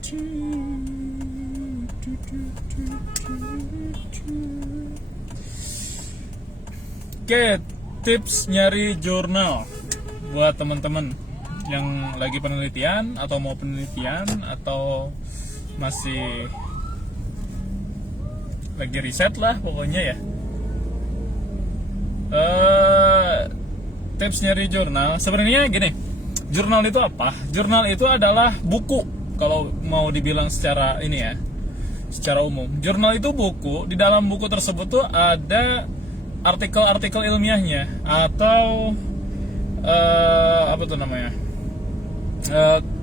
Oke, tips nyari jurnal buat teman-teman yang lagi penelitian atau mau penelitian atau masih lagi riset lah pokoknya ya. Tips nyari jurnal sebenarnya gini, jurnal itu apa? Jurnal itu adalah buku kalau mau dibilang secara ini ya, secara umum. Jurnal itu buku, di dalam buku tersebut tuh ada artikel-artikel ilmiahnya atau apa tuh namanya,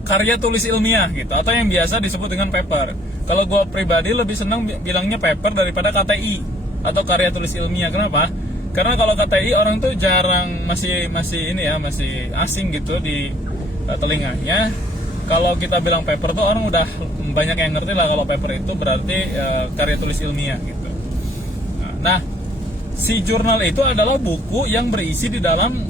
karya tulis ilmiah gitu, atau yang biasa disebut dengan paper. Kalau gue pribadi lebih senang bilangnya paper daripada KTI atau karya tulis ilmiah. Kenapa? Karena kalau KTI orang tuh jarang, masih ini ya, masih asing gitu di telinganya. Kalau kita bilang paper tuh orang udah banyak yang ngerti lah kalau paper itu berarti karya tulis ilmiah gitu. Nah, si jurnal itu adalah buku yang berisi di dalam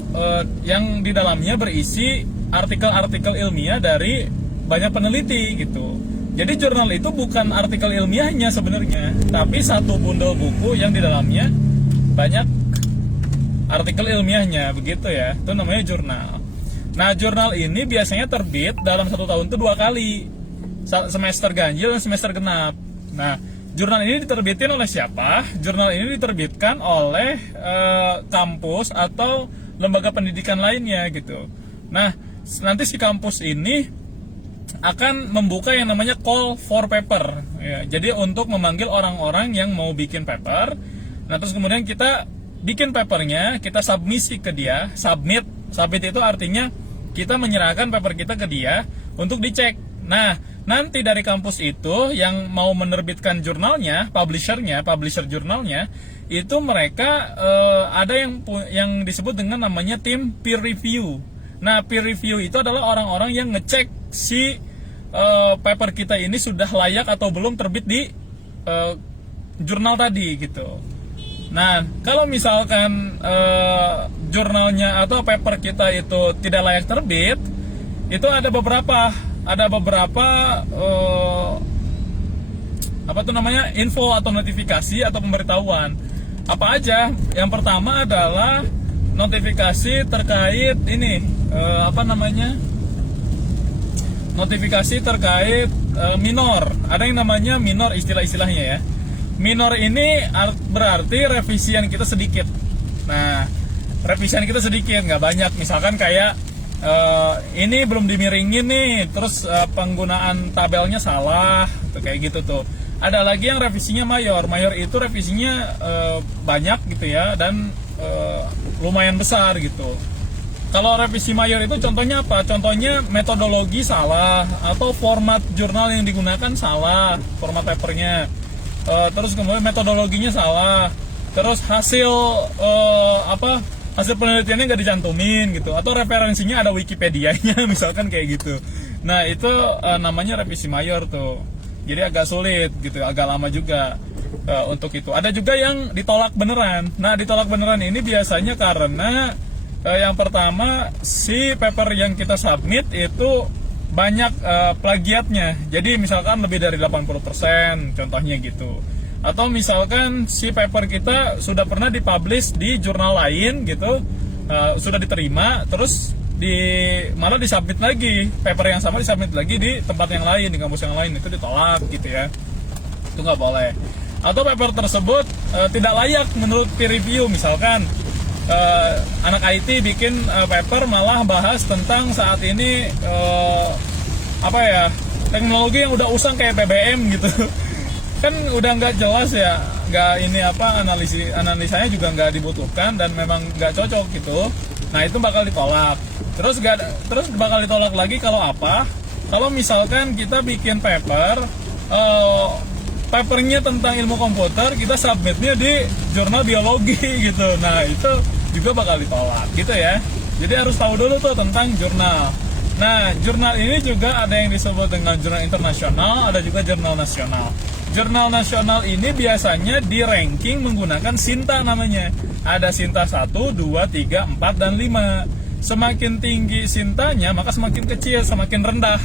yang di dalamnya berisi artikel-artikel ilmiah dari banyak peneliti gitu. Jadi jurnal itu bukan artikel ilmiahnya sebenarnya, tapi satu bundel buku yang di dalamnya banyak artikel ilmiahnya, begitu ya. Itu namanya jurnal. Nah, jurnal ini biasanya terbit dalam 1 tahun itu 2 kali, semester ganjil dan semester genap. Nah, jurnal ini diterbitin oleh siapa? Jurnal ini diterbitkan oleh kampus atau lembaga pendidikan lainnya gitu. Nah, nanti si kampus ini akan membuka yang namanya call for paper ya. Jadi untuk memanggil orang-orang yang mau bikin paper. Nah, terus kemudian kita bikin papernya, kita submisi ke dia. Submit itu artinya kita menyerahkan paper kita ke dia untuk dicek. Nah, nanti dari kampus itu yang mau menerbitkan jurnalnya, publisher jurnalnya, itu mereka ada yang disebut dengan namanya tim peer review. Nah, peer review itu adalah orang-orang yang ngecek si paper kita ini sudah layak atau belum terbit di jurnal tadi gitu. Nah, kalau misalkan jurnalnya atau paper kita itu tidak layak terbit, itu ada beberapa apa tuh namanya, info atau notifikasi atau pemberitahuan. Apa aja? Yang pertama adalah notifikasi terkait ini notifikasi terkait minor. Ada yang namanya minor, istilah-istilahnya ya. Minor ini berarti revisian kita sedikit. Nah, revisian kita sedikit, nggak banyak. Misalkan kayak ini belum dimiringin nih, terus penggunaan tabelnya salah, tuh, kayak gitu tuh. Ada lagi yang revisinya mayor. Mayor itu revisinya banyak gitu ya, dan lumayan besar gitu. Kalau revisi mayor itu contohnya apa? Contohnya metodologi salah, atau format jurnal yang digunakan salah, format papernya. Terus kemudian metodologinya salah. Terus hasil penelitiannya nggak dicantumin gitu, atau referensinya ada Wikipedia-nya misalkan kayak gitu. Nah, itu namanya revisi mayor tuh. Jadi agak sulit gitu, agak lama juga untuk itu. Ada juga yang ditolak beneran. Nah, ditolak beneran ini biasanya karena yang pertama, si paper yang kita submit itu banyak plagiatnya. Jadi misalkan lebih dari 80% contohnya gitu. Atau misalkan si paper kita sudah pernah dipublish di jurnal lain gitu, sudah diterima, terus malah disubmit lagi, paper yang sama disubmit lagi di tempat yang lain, di kampus yang lain, itu ditolak gitu ya. Itu nggak boleh. Atau paper tersebut tidak layak menurut peer review. Misalkan anak IT bikin paper malah bahas tentang saat ini teknologi yang udah usang kayak BBM gitu. Kan udah nggak jelas ya, analisanya juga nggak dibutuhkan dan memang nggak cocok gitu. Nah, itu bakal ditolak. Terus bakal ditolak lagi kalau apa? Kalau misalkan kita bikin papernya tentang ilmu komputer, kita submitnya di jurnal biologi gitu. Nah, itu juga bakal ditolak gitu ya. Jadi harus tahu dulu tuh tentang jurnal. Nah, jurnal ini juga ada yang disebut dengan jurnal internasional, ada juga jurnal nasional. Jurnal nasional ini biasanya di ranking menggunakan Sinta namanya. Ada Sinta 1, 2, 3, 4, dan 5. Semakin tinggi Sintanya, maka semakin kecil, semakin rendah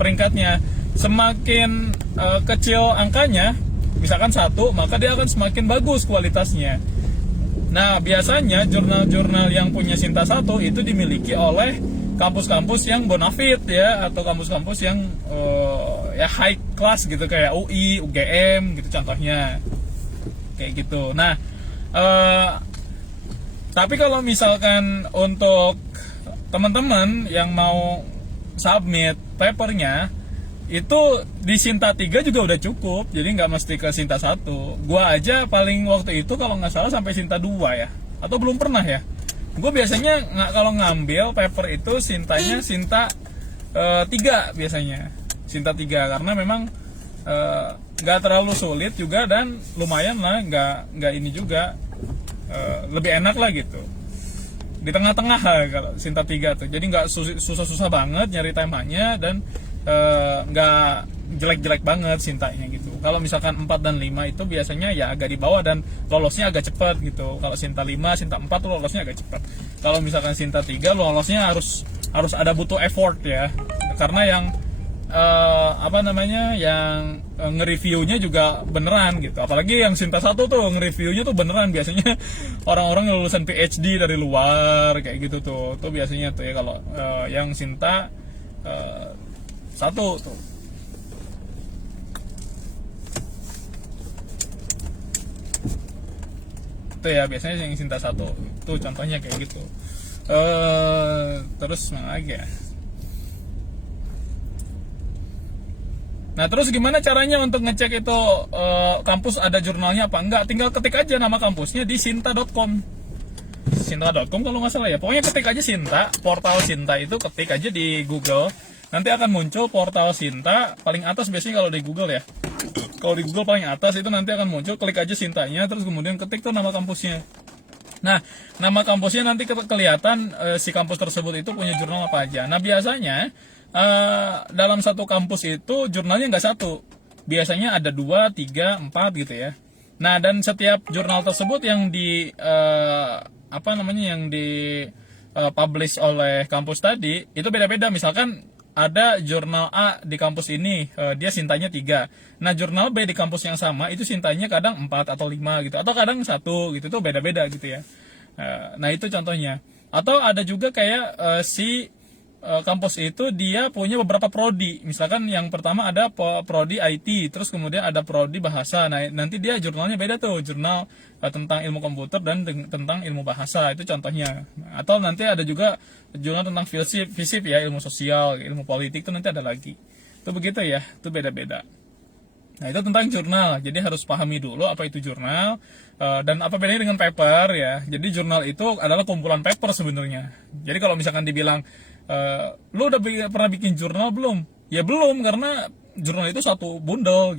peringkatnya. semakin kecil angkanya, misalkan 1, maka dia akan semakin bagus kualitasnya. Nah, biasanya jurnal-jurnal yang punya Sinta 1 itu dimiliki oleh kampus-kampus yang bonafit ya, atau kampus-kampus yang ya high class gitu, kayak UI, UGM gitu contohnya. Kayak gitu. Nah, tapi kalau misalkan untuk teman-teman yang mau submit papernya, itu di Sinta 3 juga udah cukup, jadi nggak mesti ke Sinta 1. Gua aja paling waktu itu kalau nggak salah sampai Sinta 2 ya, atau belum pernah ya. Gue biasanya kalau ngambil paper itu Sintanya Sinta 3 biasanya, Sinta 3, karena memang nggak terlalu sulit juga, dan lumayan lah, nggak ini juga, lebih enak lah gitu, di tengah-tengah lah kalau Sinta 3 tuh. Jadi nggak susah-susah banget nyari temanya, dan nggak jelek-jelek banget Sintanya gitu. Kalau misalkan 4 dan 5 itu biasanya ya agak di bawah, dan lolosnya agak cepat gitu. Kalau Sinta 5, Sinta 4 tuh lolosnya agak cepat. Kalau misalkan Sinta 3 lolosnya harus ada butuh effort ya, karena yang yang nge-reviewnya juga beneran gitu. Apalagi yang Sinta 1 tuh nge-reviewnya tuh beneran, biasanya orang-orang lulusan PhD dari luar kayak gitu tuh biasanya tuh ya, kalau yang Sinta 1 tuh. Itu ya biasanya yang Sinta 1 tuh contohnya kayak gitu. Terus mana lagi ya? Nah, terus gimana caranya untuk ngecek itu kampus ada jurnalnya apa enggak? Tinggal ketik aja nama kampusnya di sinta.com. Sinta.com kalau nggak salah ya. Pokoknya ketik aja Sinta, portal Sinta itu ketik aja di Google. Nanti akan muncul portal Sinta paling atas biasanya kalau di Google ya. Kalau di Google paling atas itu nanti akan muncul, klik aja Sintanya, terus kemudian ketik tuh nama kampusnya. Nah, nama kampusnya nanti kelihatan si kampus tersebut itu punya jurnal apa aja. Nah, biasanya dalam satu kampus itu jurnalnya nggak satu, biasanya ada 2, 3, 4 gitu ya. Nah, dan setiap jurnal tersebut yang di yang di publish oleh kampus tadi itu beda-beda. Misalkan ada jurnal A di kampus ini, dia Sintanya 3. Nah, jurnal B di kampus yang sama itu Sintanya kadang 4 atau 5 gitu, atau kadang 1 gitu, tuh beda-beda gitu ya. Nah, itu contohnya. Atau ada juga kayak kampus itu dia punya beberapa prodi. Misalkan yang pertama ada prodi IT, terus kemudian ada prodi bahasa. Nah, nanti dia jurnalnya beda tuh, jurnal tentang ilmu komputer dan tentang ilmu bahasa, itu contohnya. Atau nanti ada juga jurnal tentang FISIP ya, ilmu sosial, ilmu politik, itu nanti ada lagi. Itu begitu ya, itu beda-beda. Nah, itu tentang jurnal. Jadi harus pahami dulu apa itu jurnal dan apa bedanya dengan paper ya. Jadi jurnal itu adalah kumpulan paper sebenarnya. Jadi kalau misalkan dibilang lu udah pernah bikin jurnal belum? Ya belum, karena jurnal itu satu bundel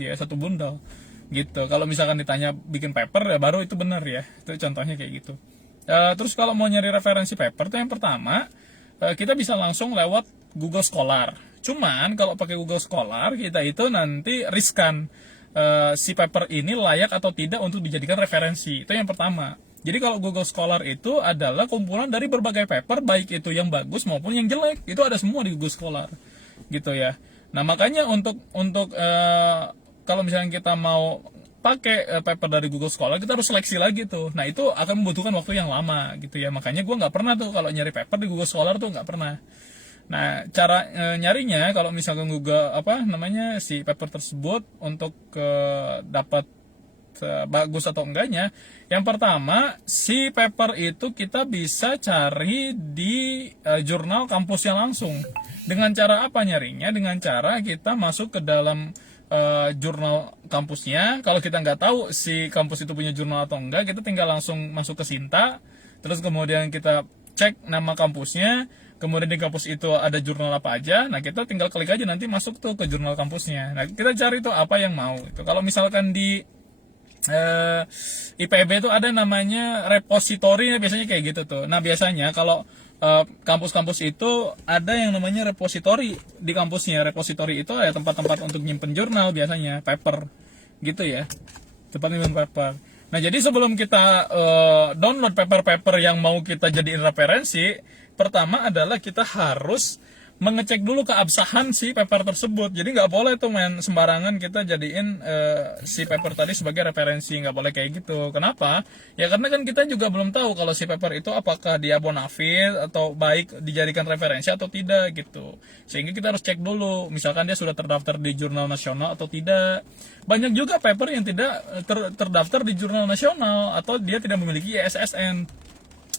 gitu. Kalau misalkan ditanya bikin paper ya baru itu benar ya. Itu contohnya kayak gitu. Terus kalau mau nyari referensi paper tuh yang pertama kita bisa langsung lewat Google Scholar. Cuman kalau pakai Google Scholar kita itu nanti riskan si paper ini layak atau tidak untuk dijadikan referensi. Itu yang pertama. Jadi kalau Google Scholar itu adalah kumpulan dari berbagai paper, baik itu yang bagus maupun yang jelek, itu ada semua di Google Scholar, gitu ya. Nah, makanya untuk kalau misalnya kita mau pakai paper dari Google Scholar, kita harus seleksi lagi tuh. Nah, itu akan membutuhkan waktu yang lama, gitu ya. Makanya gue nggak pernah tuh kalau nyari paper di Google Scholar tuh nggak pernah. Nah, cara nyarinya kalau misalkan Google si paper tersebut untuk dapat bagus atau enggaknya, yang pertama si paper itu kita bisa cari di jurnal kampusnya langsung. Dengan cara apa nyarinya? Dengan cara kita masuk ke dalam jurnal kampusnya. Kalau kita nggak tahu si kampus itu punya jurnal atau enggak, kita tinggal langsung masuk ke Sinta, terus kemudian kita cek nama kampusnya, kemudian di kampus itu ada jurnal apa aja. Nah, kita tinggal klik aja nanti masuk tuh ke jurnal kampusnya. Nah, kita cari tuh apa yang mau itu. Kalau misalkan di IPB itu ada namanya repository, biasanya kayak gitu tuh. Nah, biasanya kalau kampus-kampus itu ada yang namanya repository di kampusnya. Repository itu ada tempat-tempat untuk nyimpen jurnal, biasanya paper gitu ya, tempat nyimpen paper. Nah, jadi sebelum kita download paper-paper yang mau kita jadiin referensi, pertama adalah kita harus mengecek dulu keabsahan si paper tersebut. Jadi nggak boleh tuh main sembarangan kita jadiin si paper tadi sebagai referensi, nggak boleh kayak gitu. Kenapa? Ya karena kan kita juga belum tahu kalau si paper itu apakah dia bona fide atau baik dijadikan referensi atau tidak gitu. Sehingga kita harus cek dulu, misalkan dia sudah terdaftar di jurnal nasional atau tidak. Banyak juga paper yang tidak terdaftar di jurnal nasional atau dia tidak memiliki ISSN.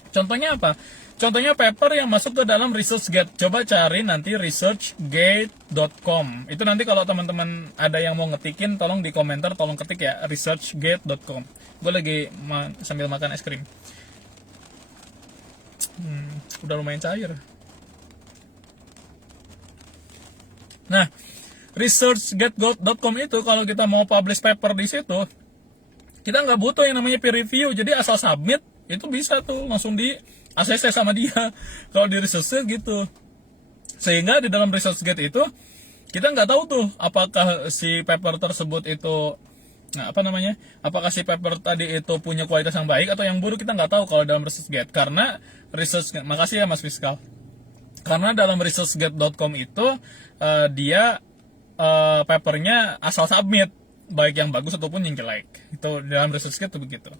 Contohnya apa? Contohnya paper yang masuk ke dalam ResearchGate. Coba cari nanti researchgate.com. Itu nanti kalau teman-teman ada yang mau ngetikin, tolong di komentar, tolong ketik ya, researchgate.com. Gue lagi sambil makan es krim. Udah lumayan cair. Nah, researchgate.com itu kalau kita mau publish paper di situ, kita nggak butuh yang namanya peer review. Jadi asal submit, itu bisa tuh langsung di ACC sama dia kalau di ResearchGate gitu. Sehingga di dalam ResearchGate itu kita nggak tahu tuh apakah si paper tersebut itu apakah si paper tadi itu punya kualitas yang baik atau yang buruk, kita nggak tahu kalau dalam ResearchGate. Karena ResearchGate, makasih ya Mas Fiskal, karena dalam researchgate.com itu dia papernya asal submit, baik yang bagus ataupun yang jelek. Itu dalam ResearchGate tuh begitu.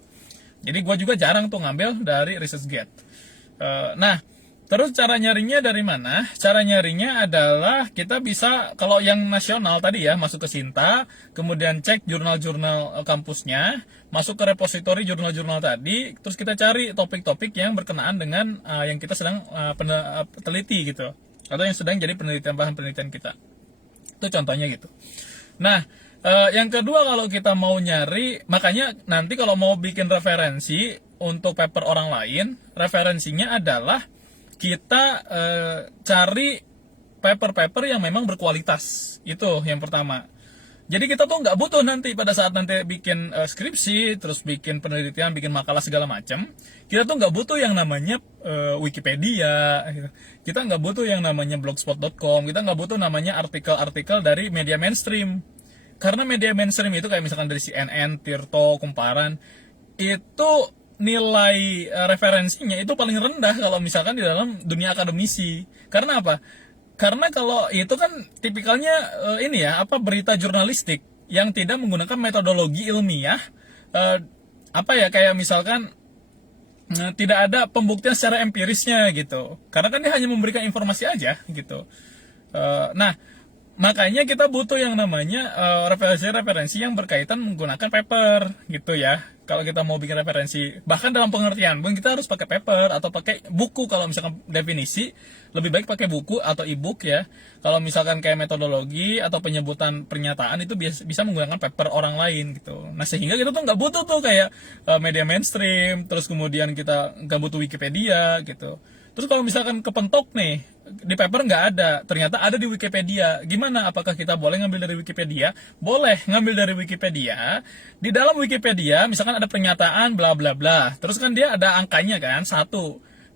Jadi gue juga jarang tuh ngambil dari ResearchGate. Nah, terus cara nyarinya dari mana? Cara nyarinya adalah kita bisa, kalau yang nasional tadi ya, masuk ke Sinta, kemudian cek jurnal-jurnal kampusnya, masuk ke repositori jurnal-jurnal tadi, terus kita cari topik-topik yang berkenaan dengan yang kita sedang teliti gitu, atau yang sedang jadi bahan penelitian kita. Itu contohnya gitu. Nah, yang kedua kalau kita mau nyari, makanya nanti kalau mau bikin referensi untuk paper orang lain, referensinya adalah kita cari paper-paper yang memang berkualitas. Itu yang pertama. Jadi kita tuh nggak butuh nanti pada saat nanti bikin skripsi, terus bikin penelitian, bikin makalah segala macam, kita tuh nggak butuh yang namanya Wikipedia, gitu. Kita nggak butuh yang namanya blogspot.com, kita nggak butuh namanya artikel-artikel dari media mainstream. Karena media mainstream itu kayak misalkan dari CNN, Tirto, Kumparan, itu nilai referensinya itu paling rendah kalau misalkan di dalam dunia akademisi. Karena apa? Karena kalau itu kan tipikalnya berita jurnalistik yang tidak menggunakan metodologi ilmiah, kayak misalkan tidak ada pembuktian secara empirisnya gitu. Karena kan dia hanya memberikan informasi aja gitu. Nah, makanya kita butuh yang namanya referensi-referensi yang berkaitan menggunakan paper gitu ya. Kalau kita mau bikin referensi, bahkan dalam pengertian pun kita harus pakai paper atau pakai buku. Kalau misalkan definisi, lebih baik pakai buku atau e-book ya. Kalau misalkan kayak metodologi atau penyebutan pernyataan itu bisa menggunakan paper orang lain gitu. Nah, sehingga kita tuh nggak butuh tuh kayak media mainstream, terus kemudian kita nggak butuh Wikipedia gitu. Terus kalau misalkan kepentok nih, di paper nggak ada, ternyata ada di Wikipedia. Gimana? Apakah kita boleh ngambil dari Wikipedia? Boleh ngambil dari Wikipedia. Di dalam Wikipedia, misalkan ada pernyataan bla bla bla. Terus kan dia ada angkanya kan, 1.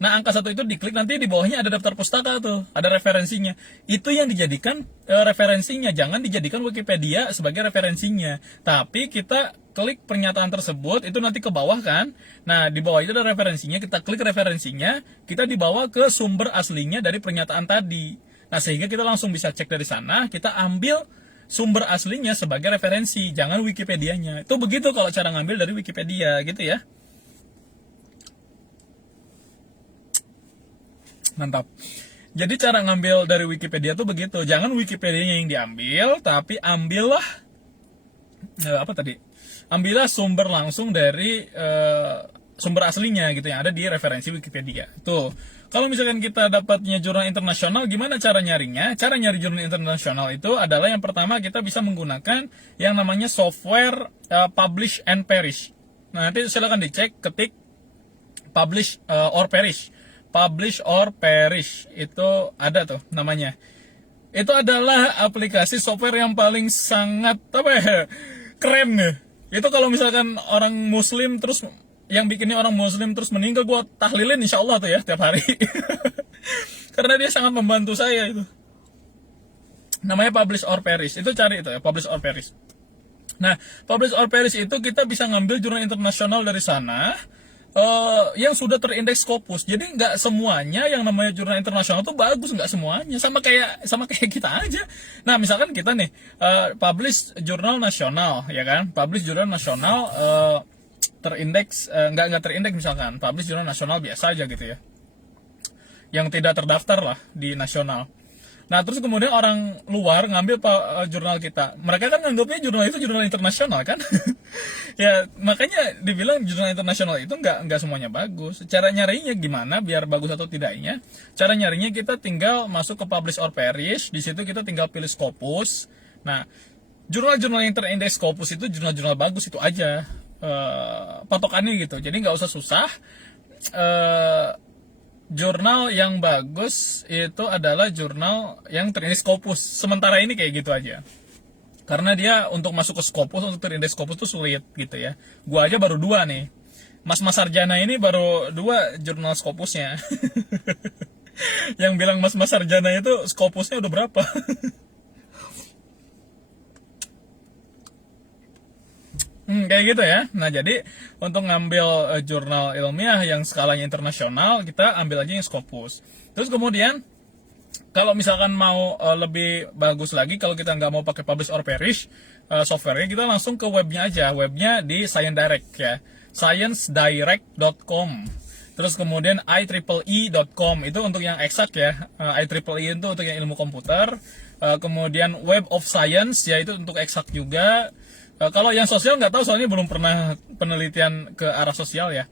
Nah, angka 1 itu diklik, nanti di bawahnya ada daftar pustaka tuh, ada referensinya. Itu yang dijadikan referensinya, jangan dijadikan Wikipedia sebagai referensinya. Tapi kita klik pernyataan tersebut, itu nanti ke bawah kan. Nah, di bawah itu ada referensinya, kita klik referensinya, kita dibawa ke sumber aslinya dari pernyataan tadi. Nah, sehingga kita langsung bisa cek dari sana, kita ambil sumber aslinya sebagai referensi, jangan Wikipedianya. Itu begitu kalau cara ngambil dari Wikipedia gitu ya. Mantap. Jadi cara ngambil dari Wikipedia tuh begitu. Jangan Wikipedianya yang diambil, tapi ambillah ambillah sumber langsung dari sumber aslinya gitu yang ada di referensi Wikipedia. Tuh. Kalau misalkan kita dapatnya jurnal internasional, gimana cara nyarinya? Cara nyari jurnal internasional itu adalah yang pertama kita bisa menggunakan yang namanya software Publish and Perish. Nah, nanti silakan dicek, ketik Publish or Perish. Publish or Perish itu ada tuh namanya. Itu adalah aplikasi software yang paling sangat keren nih. Itu kalau misalkan orang muslim terus yang bikinnya orang muslim terus meninggal, gua tahlilin insyaallah tuh ya tiap hari. Karena dia sangat membantu saya itu. Namanya Publish or Perish. Itu cari itu ya, Publish or Perish. Nah, Publish or Perish itu kita bisa ngambil jurnal internasional dari sana. yang sudah terindeks Scopus. Jadi nggak semuanya yang namanya jurnal internasional tuh bagus, nggak semuanya. Sama kayak kita aja. Nah, misalkan kita nih publish jurnal nasional, ya kan? Publish jurnal nasional terindeks nggak terindeks, misalkan publish jurnal nasional biasa aja gitu ya. Yang tidak terdaftar lah di nasional. Nah, terus kemudian orang luar ngambil jurnal kita. Mereka kan nganggapnya jurnal itu jurnal internasional kan? Ya, makanya dibilang jurnal internasional itu nggak semuanya bagus. Cara nyarinya gimana biar bagus atau tidaknya? Cara nyarinya kita tinggal masuk ke publish or perish. Di situ kita tinggal pilih Scopus. Nah, jurnal-jurnal yang terindeks Scopus itu jurnal-jurnal bagus itu aja. Patokannya gitu. Jadi nggak usah susah. Jurnal yang bagus itu adalah jurnal yang terindeks Scopus. Sementara ini kayak gitu aja. Karena dia untuk masuk ke Scopus, untuk terindeks Scopus itu sulit gitu ya. Gua aja baru 2 nih. Mas Sarjana ini baru 2 jurnal Scopusnya. Yang bilang Mas Sarjana itu Scopusnya udah berapa? Kayak gitu ya. Nah, jadi untuk ngambil jurnal ilmiah yang skalanya internasional, kita ambil aja yang Scopus. Terus kemudian kalau misalkan mau lebih bagus lagi, kalau kita nggak mau pakai publish or perish software-nya, kita langsung ke webnya aja. Webnya di Science Direct ya, sciencedirect.com. Terus kemudian IEEE.com, itu untuk yang eksak ya. IEEE itu untuk yang ilmu komputer. Kemudian Web of Science, yaitu untuk eksak juga. Kalau yang sosial nggak tahu, soalnya belum pernah penelitian ke arah sosial ya.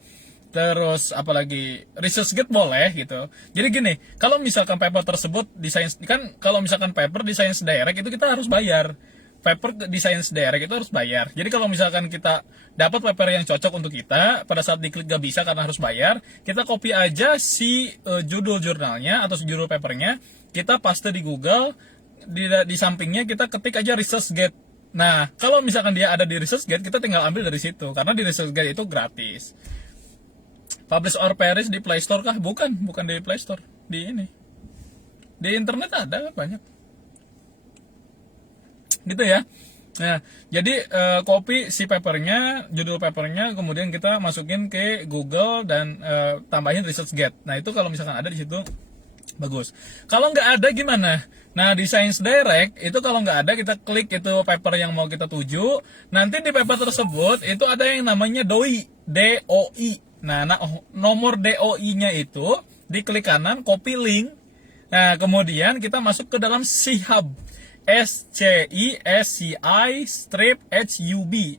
Terus apalagi ResearchGate boleh gitu. Jadi gini, kalau misalkan paper tersebut di Science, kan kalau misalkan paper di Science Direct itu kita harus bayar. Paper di Science Direct itu harus bayar. Jadi kalau misalkan kita dapat paper yang cocok untuk kita, pada saat diklik gak bisa karena harus bayar, kita copy aja si judul jurnalnya atau judul papernya, kita paste di Google, di sampingnya kita ketik aja ResearchGate. Nah, kalau misalkan dia ada di ResearchGate, kita tinggal ambil dari situ, karena di ResearchGate itu gratis. Publish or perish di Play Store kah? Bukan di Play Store, di ini. Di internet ada banyak. Gitu ya. Nah, jadi copy si papernya, judul papernya, kemudian kita masukin ke Google dan tambahin ResearchGate. Nah, itu kalau misalkan ada di situ bagus. Kalau nggak ada gimana? Nah, di Science Direct itu kalau nggak ada, kita klik itu paper yang mau kita tuju. Nanti di paper tersebut itu ada yang namanya DOI, DOI. Nah, nomor DOI-nya itu diklik kanan, copy link. Nah, kemudian kita masuk ke dalam SciHub, SCISCI-HUB,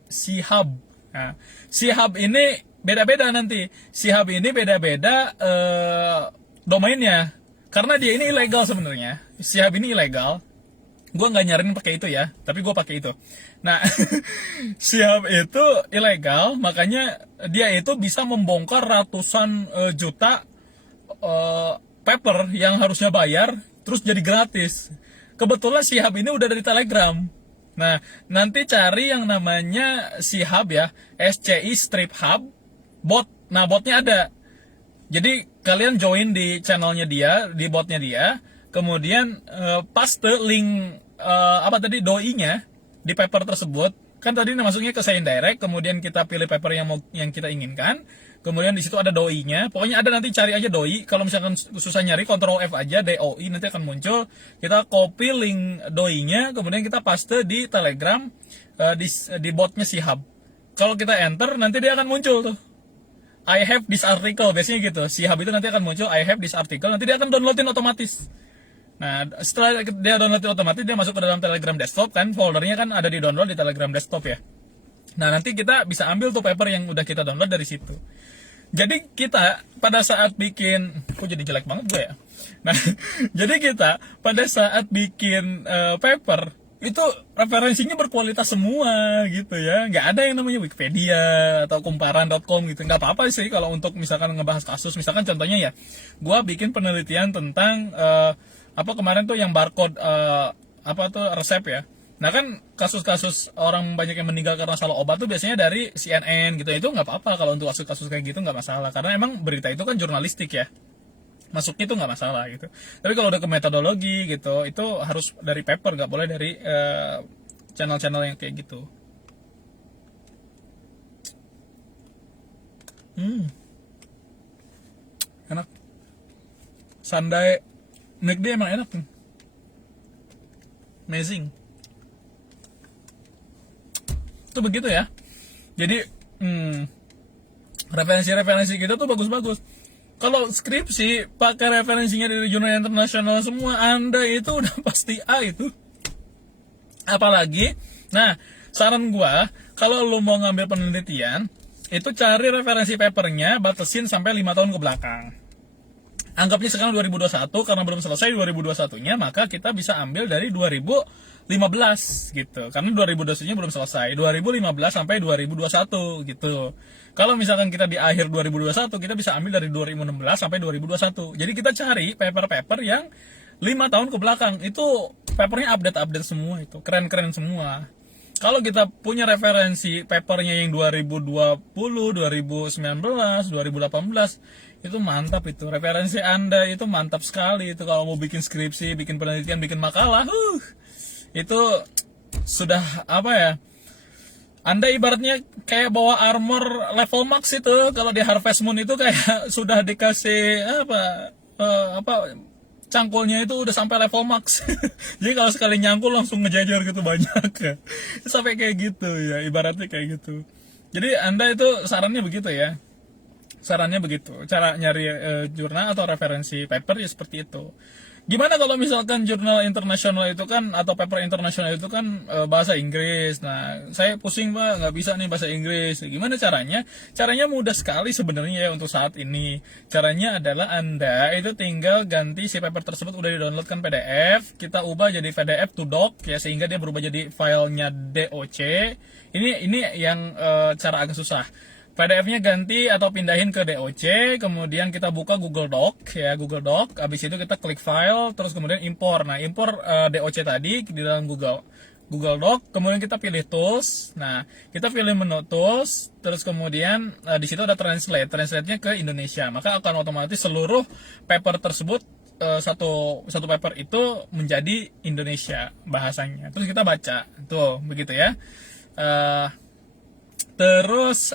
SciHub. Nah, SciHub ini beda-beda nanti. SciHub ini beda-beda domainnya. Karena dia ini ilegal sebenarnya. SciHub ini ilegal. Gue nggak nyariin pakai itu ya, tapi gue pakai itu. Nah, SciHub itu ilegal, makanya dia itu bisa membongkar ratusan juta paper yang harusnya bayar, terus jadi gratis. Kebetulan SciHub ini udah dari Telegram. Nah, nanti cari yang namanya SciHub ya, SCI Strip Hub, bot. Nah, botnya ada. Jadi kalian join di channelnya dia, di botnya dia, kemudian paste link doi-nya di paper tersebut. Kan tadi masuknya ke Science Direct, kemudian kita pilih paper yang kita inginkan, kemudian di situ ada doi-nya. Pokoknya ada, nanti cari aja doi. Kalau misalkan susah nyari, Ctrl F aja DOI, nanti akan muncul. Kita copy link doi-nya, kemudian kita paste di Telegram di botnya SciHub. Kalau kita enter, nanti dia akan muncul tuh, I have this article, biasanya gitu. SciHub itu nanti akan muncul I have this article, nanti dia akan downloadin otomatis. Nah, setelah dia downloadin otomatis, dia masuk ke dalam Telegram desktop kan, foldernya kan ada di download di Telegram desktop ya. Nah, nanti kita bisa ambil tuh paper yang udah kita download dari situ. Jadi kita pada saat bikin, kok jadi jelek banget gue ya. Nah, jadi kita pada saat bikin paper itu referensinya berkualitas semua gitu ya, nggak ada yang namanya Wikipedia atau kumparan.com gitu. Nggak apa-apa sih kalau untuk misalkan ngebahas kasus, misalkan contohnya ya, gue bikin penelitian tentang kemarin tuh yang barcode resep ya. Nah kan kasus-kasus orang banyak yang meninggal karena salah obat tuh biasanya dari CNN gitu. Itu nggak apa-apa kalau untuk kasus-kasus kayak gitu, nggak masalah, karena emang berita itu kan jurnalistik ya, masuknya itu nggak masalah gitu. Tapi kalau udah ke metodologi gitu, itu harus dari paper, nggak boleh dari channel-channel yang kayak gitu. enak. Sundae McD emang enak nih. Amazing. Itu begitu ya. Jadi referensi-referensi kita tuh bagus-bagus. Kalau skripsi pakai referensinya dari jurnal internasional semua, Anda itu udah pasti A itu. Apalagi, nah saran gua kalau lu mau ngambil penelitian itu cari referensi papernya batasin sampai 5 tahun ke belakang. Anggapnya sekarang 2021 karena belum selesai 2021-nya, maka kita bisa ambil dari 2015 gitu. Karena 2021-nya belum selesai. 2015 sampai 2021 gitu. Kalau misalkan kita di akhir 2021, kita bisa ambil dari 2016 sampai 2021. Jadi kita cari paper-paper yang 5 tahun ke belakang. Itu papernya update-update semua itu. Keren-keren semua. Kalau kita punya referensi papernya yang 2020, 2019, 2018, itu mantap itu. Referensi Anda itu mantap sekali itu kalau mau bikin skripsi, bikin penelitian, bikin makalah. Itu sudah apa ya? Anda ibaratnya kayak bawa armor level max itu. Kalau di Harvest Moon itu kayak sudah dikasih cangkulnya itu udah sampai level max. Jadi kalau sekali nyangkul langsung ngejajar gitu banyak ya. Sampai kayak gitu ya, ibaratnya kayak gitu. Jadi Anda itu sarannya begitu ya. Sarannya begitu. Cara nyari jurnal atau referensi paper ya seperti itu. Gimana kalau misalkan jurnal internasional itu kan atau paper internasional itu kan bahasa Inggris. Nah, saya pusing Pak, nggak bisa nih bahasa Inggris. Gimana caranya? Caranya mudah sekali sebenarnya ya untuk saat ini. Caranya adalah Anda itu tinggal ganti si paper tersebut udah di-downloadkan PDF, kita ubah jadi PDF to doc ya sehingga dia berubah jadi filenya DOC. Ini yang cara agak susah. PDF-nya ganti atau pindahin ke DOC, kemudian kita buka Google Doc ya, Google Doc. Habis itu kita klik file, terus kemudian impor. Nah, impor DOC tadi di dalam Google Doc, kemudian kita pilih tools. Nah, kita pilih menu tools, terus kemudian di situ ada translate-nya ke Indonesia. Maka akan otomatis seluruh paper tersebut satu paper itu menjadi Indonesia bahasanya. Terus kita baca. Tuh, begitu ya. Terus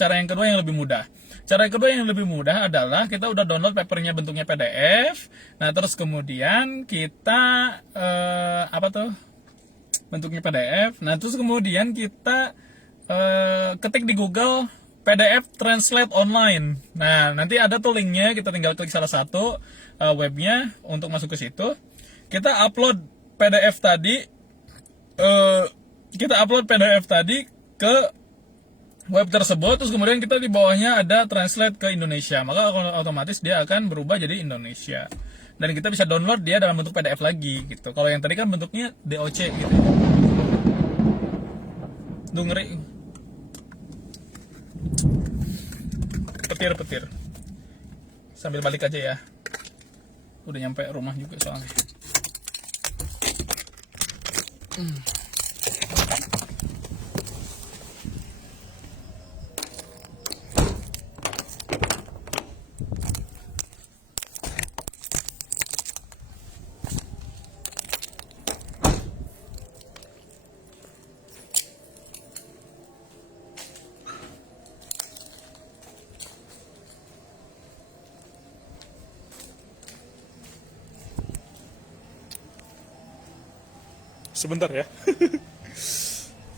cara yang kedua yang lebih mudah. Cara yang kedua yang lebih mudah adalah kita udah download papernya bentuknya PDF. Nah, terus kemudian kita bentuknya PDF. Nah, terus kemudian kita ketik di Google PDF Translate Online. Nah, nanti ada tuh linknya, kita tinggal klik salah satu webnya untuk masuk ke situ. Kita upload PDF tadi ke web tersebut, terus kemudian kita di bawahnya ada translate ke Indonesia, maka otomatis dia akan berubah jadi Indonesia dan kita bisa download dia dalam bentuk PDF lagi gitu. Kalau yang tadi kan bentuknya DOC gitu. Duh, ngeri. Petir sambil balik aja ya, udah nyampe rumah juga soalnya. Sebentar ya.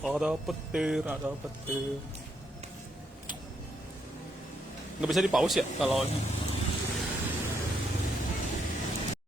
Ada petir. Nggak bisa di pause ya kalau ini.